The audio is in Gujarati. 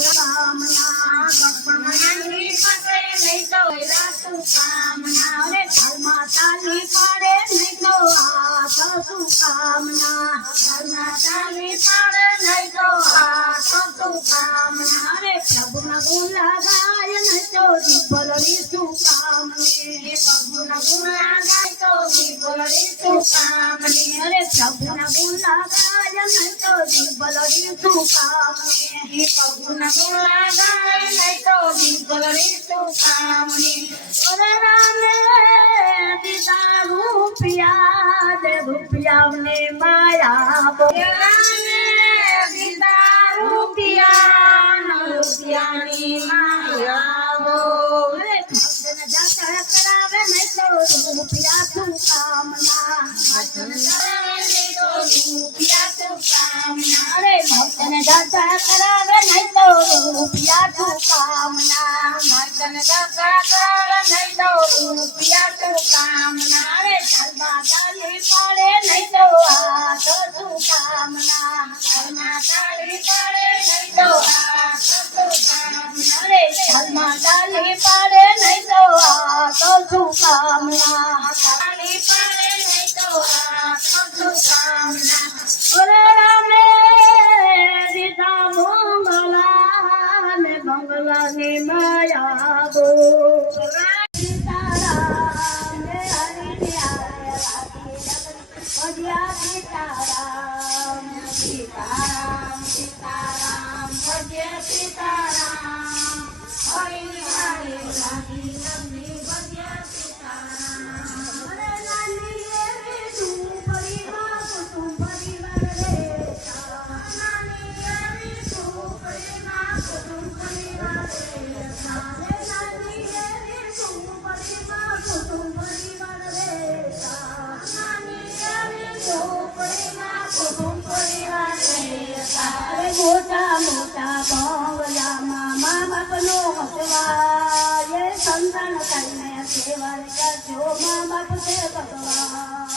કામના ભગવાનની પાસે નહીં તો રાતું કામના રે ધર્માતાની પાડે નહીં તો આ થતું કામના ધર્માતાની પાડે નહીં તો આ થતું કામના રે પ્રભુના ગુલા ગાય નહીં તો દીપલ રીતું કામને પ્રભુના ગુલા ગાય તો દીપલ રીતું કામને અરે પ્રભુના ગુલા ગાય નહીં તો દીપલ રીતું કામને Ikaw na જાતા કરાવે નહીં તો રૂપિયા શું કામના ભક્તને જાતા કરાવે નહીં તો રૂપિયા શું કામના અરે ચાલમાં ચાલી પડે નહીં તો આ તો તો તો કામના ચાલમાં ચાલી પડે નહીં તો તો તો તો કામના বাহে মায়াবো। મોટા મોટા બંગલામાં મા બાપનો હસવાય. સંતાન કરીને સેવા કરજો મા બાપ છે ભગવાન